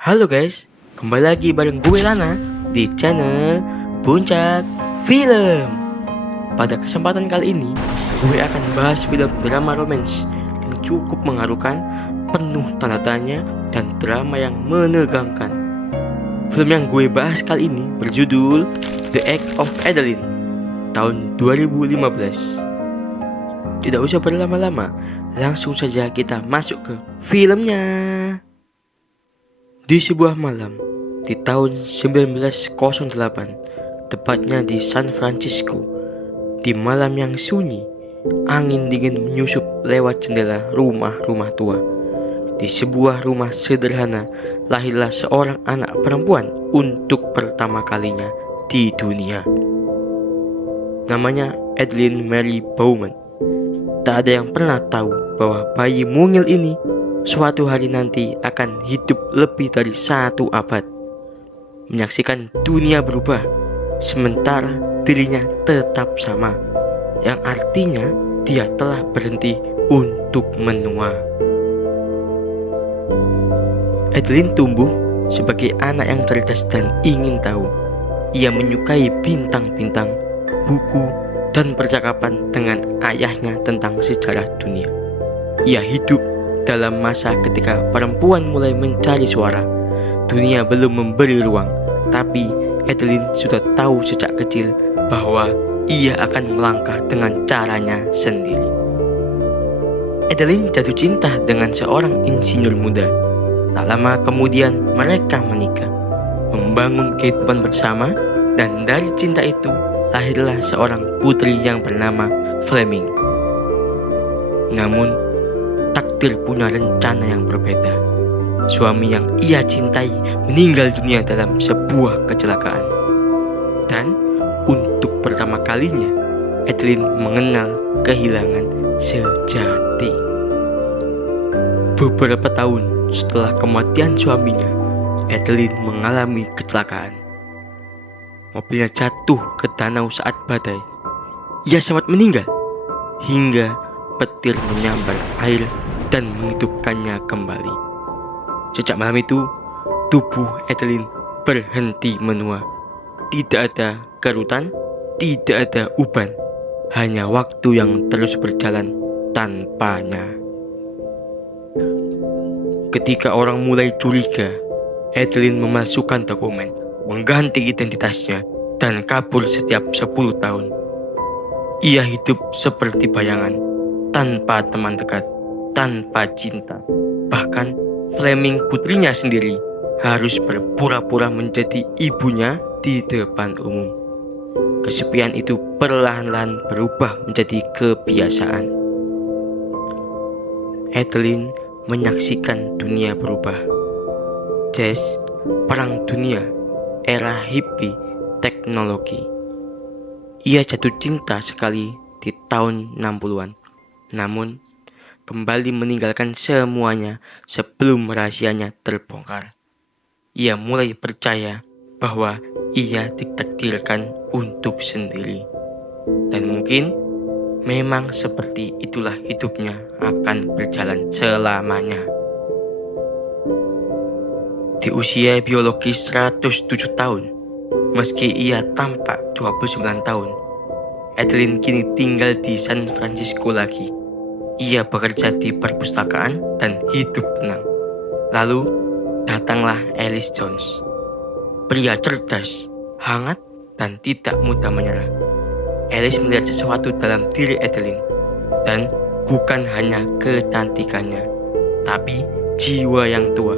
Halo guys, kembali lagi bareng gue Lana di channel Puncak Film. Pada kesempatan kali ini, gue akan bahas film drama romance yang cukup mengharukan, penuh tanda tanya, dan drama yang menegangkan. Film yang gue bahas kali ini berjudul The Act of Adeline, tahun 2015. Tidak usah berlama-lama, langsung saja kita masuk ke filmnya. Di sebuah malam, di tahun 1908, tepatnya di San Francisco, di malam yang sunyi, angin dingin menyusup lewat jendela rumah-rumah tua. Di sebuah rumah sederhana, lahirlah seorang anak perempuan untuk pertama kalinya di dunia. Namanya Adeline Mary Bowman. Tak ada yang pernah tahu bahwa bayi mungil ini suatu hari nanti akan hidup lebih dari 1 abad, menyaksikan dunia berubah, sementara dirinya tetap sama, yang artinya dia telah berhenti untuk menua. Adeline tumbuh sebagai anak yang cerdas dan ingin tahu. Ia menyukai bintang-bintang, buku, dan percakapan dengan ayahnya tentang sejarah dunia. Ia hidup dalam masa ketika perempuan mulai mencari suara. Dunia belum memberi ruang, tapi Adeline sudah tahu sejak kecil bahwa ia akan melangkah dengan caranya sendiri. Adeline jatuh cinta dengan seorang insinyur muda. Tak lama kemudian mereka menikah, membangun kehidupan bersama, dan dari cinta itu lahirlah seorang putri yang bernama Fleming. Namun takdir punya rencana yang berbeda. Suami yang ia cintai meninggal dunia dalam sebuah kecelakaan. Dan untuk pertama kalinya, Adeline mengenal kehilangan sejati. Beberapa tahun setelah kematian suaminya, Adeline mengalami kecelakaan. Mobilnya jatuh ke danau saat badai. Ia sempat meninggal hingga petir menyambar air dan menghidupkannya kembali. Sejak malam itu, tubuh Adeline berhenti menua. Tidak ada kerutan, tidak ada uban, hanya waktu yang terus berjalan tanpanya. Ketika orang mulai curiga, Adeline memasukkan dokumen, mengganti identitasnya, dan kabur setiap 10 tahun. Ia hidup seperti bayangan, tanpa teman dekat, tanpa cinta. Bahkan Fleming putrinya sendiri harus berpura-pura menjadi ibunya di depan umum. Kesepian itu perlahan-lahan berubah menjadi kebiasaan. Adeline menyaksikan dunia berubah. Jazz, perang dunia, era hippie, teknologi. Ia jatuh cinta sekali di tahun 60-an. Namun, kembali meninggalkan semuanya sebelum rahasianya terbongkar. Ia mulai percaya bahwa ia ditakdirkan untuk sendiri. Dan mungkin memang seperti itulah hidupnya akan berjalan selamanya. Di usia biologis 107 tahun, meski ia tampak 29 tahun, Adeline kini tinggal di San Francisco lagi. Ia bekerja di perpustakaan dan hidup tenang. Lalu datanglah Alice Jones, pria cerdas, hangat, dan tidak mudah menyerah. Alice melihat sesuatu dalam diri Adeline, dan bukan hanya kecantikannya, tapi jiwa yang tua,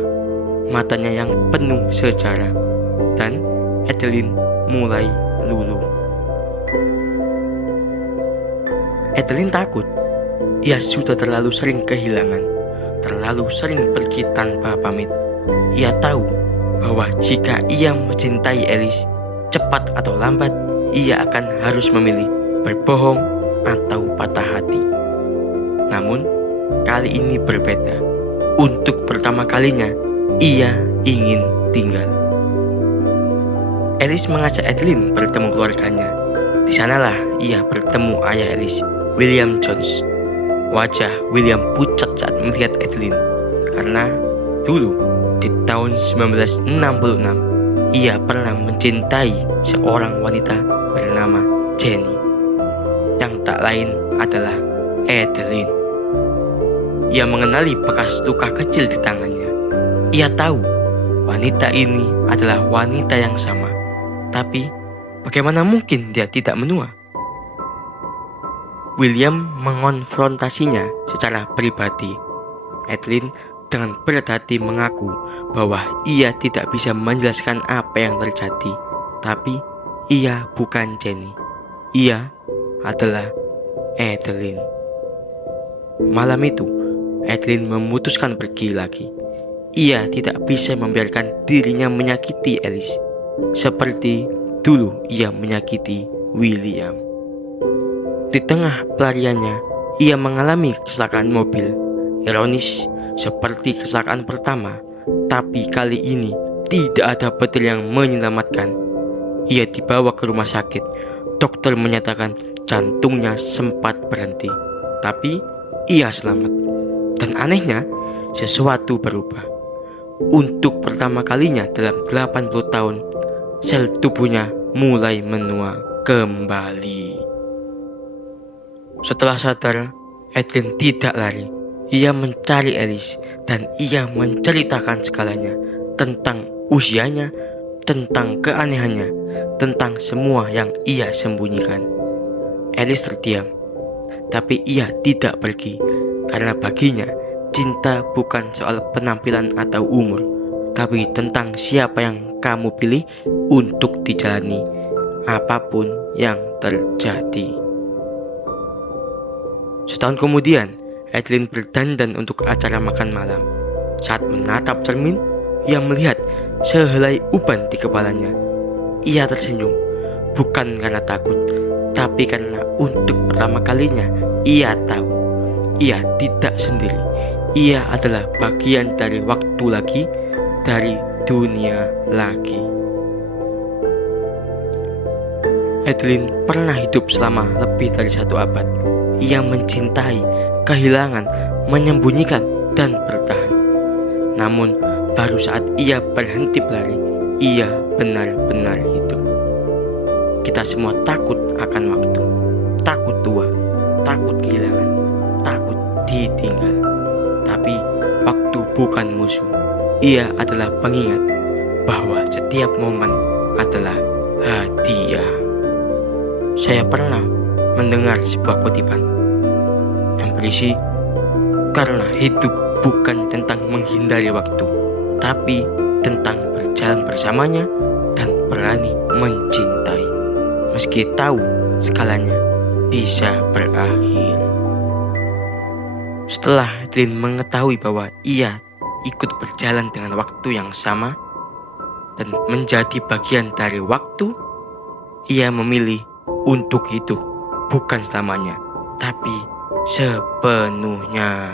matanya yang penuh sejarah, dan Adeline mulai luluh. Adeline takut. Ia sudah terlalu sering kehilangan, terlalu sering pergi tanpa pamit. Ia tahu bahwa jika ia mencintai Alice, cepat atau lambat, ia akan harus memilih berbohong atau patah hati. Namun, kali ini berbeda. Untuk pertama kalinya, ia ingin tinggal. Alice mengajak Adeline bertemu keluarganya. Di sanalah ia bertemu ayah Alice, William Jones. Wajah William pucat saat melihat Adeline, karena dulu di tahun 1966, ia pernah mencintai seorang wanita bernama Jenny, yang tak lain adalah Adeline. Ia mengenali bekas luka kecil di tangannya. Ia tahu wanita ini adalah wanita yang sama, tapi bagaimana mungkin dia tidak menua? William mengonfrontasinya secara pribadi. Adeline dengan berat hati mengaku bahwa ia tidak bisa menjelaskan apa yang terjadi, tapi ia bukan Jenny. Ia adalah Adeline. Malam itu, Adeline memutuskan pergi lagi. Ia tidak bisa membiarkan dirinya menyakiti Alice seperti dulu ia menyakiti William. Di tengah pelariannya, ia mengalami kecelakaan mobil. Ironis, seperti kecelakaan pertama, tapi kali ini tidak ada petir yang menyelamatkan. Ia dibawa ke rumah sakit. Dokter menyatakan jantungnya sempat berhenti, tapi ia selamat. Dan anehnya, sesuatu berubah. Untuk pertama kalinya dalam 80 tahun, sel tubuhnya mulai menua kembali. Setelah sadar, Adeline tidak lari. Ia mencari Alice dan ia menceritakan segalanya, tentang usianya, tentang keanehannya, tentang semua yang ia sembunyikan. Alice terdiam, tapi ia tidak pergi, karena baginya cinta bukan soal penampilan atau umur, tapi tentang siapa yang kamu pilih untuk dijalani apapun yang terjadi. Setahun kemudian, Adeline berdandan untuk acara makan malam. Saat menatap cermin, ia melihat sehelai uban di kepalanya. Ia tersenyum, bukan karena takut, tapi karena untuk pertama kalinya ia tahu ia tidak sendiri. Ia adalah bagian dari waktu lagi, dari dunia lagi. Adeline pernah hidup selama lebih dari 1 abad. Ia mencintai, kehilangan, menyembunyikan, dan bertahan. Namun, baru saat ia berhenti berlari, ia benar-benar hidup. Kita semua takut akan waktu, takut tua, takut kehilangan, takut ditinggal. Tapi waktu bukan musuh. Ia adalah pengingat bahwa setiap momen adalah hadiah. Saya pernah mendengar sebuah kutipan yang berisi, karena hidup bukan tentang menghindari waktu, tapi tentang berjalan bersamanya dan berani mencintai, meski tahu segalanya bisa berakhir. Setelah Adeline mengetahui bahwa ia ikut berjalan dengan waktu yang sama dan menjadi bagian dari waktu, ia memilih untuk hidup bukan selamanya, tapi sepenuhnya.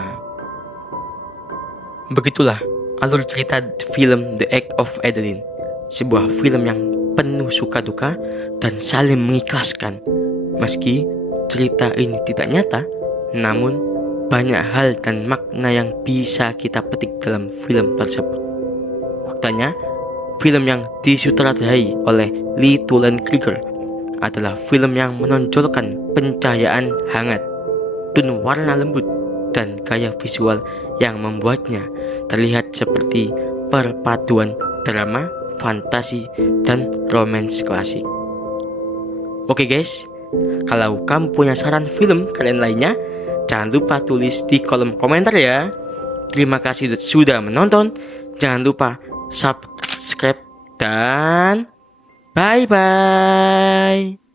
Begitulah alur cerita film The Act of Adeline, sebuah film yang penuh suka duka dan saling mengikhlaskan. Meski cerita ini tidak nyata, namun banyak hal dan makna yang bisa kita petik dalam film tersebut. Faktanya, film yang disutradarai oleh Lee Tulin Krieger adalah film yang menonjolkan pencahayaan hangat, tone warna lembut, dan gaya visual yang membuatnya terlihat seperti perpaduan drama, fantasi, dan romance klasik. Oke guys, kalau kamu punya saran film keren lainnya, jangan lupa tulis di kolom komentar ya. Terima kasih sudah menonton. Jangan lupa subscribe dan bye-bye.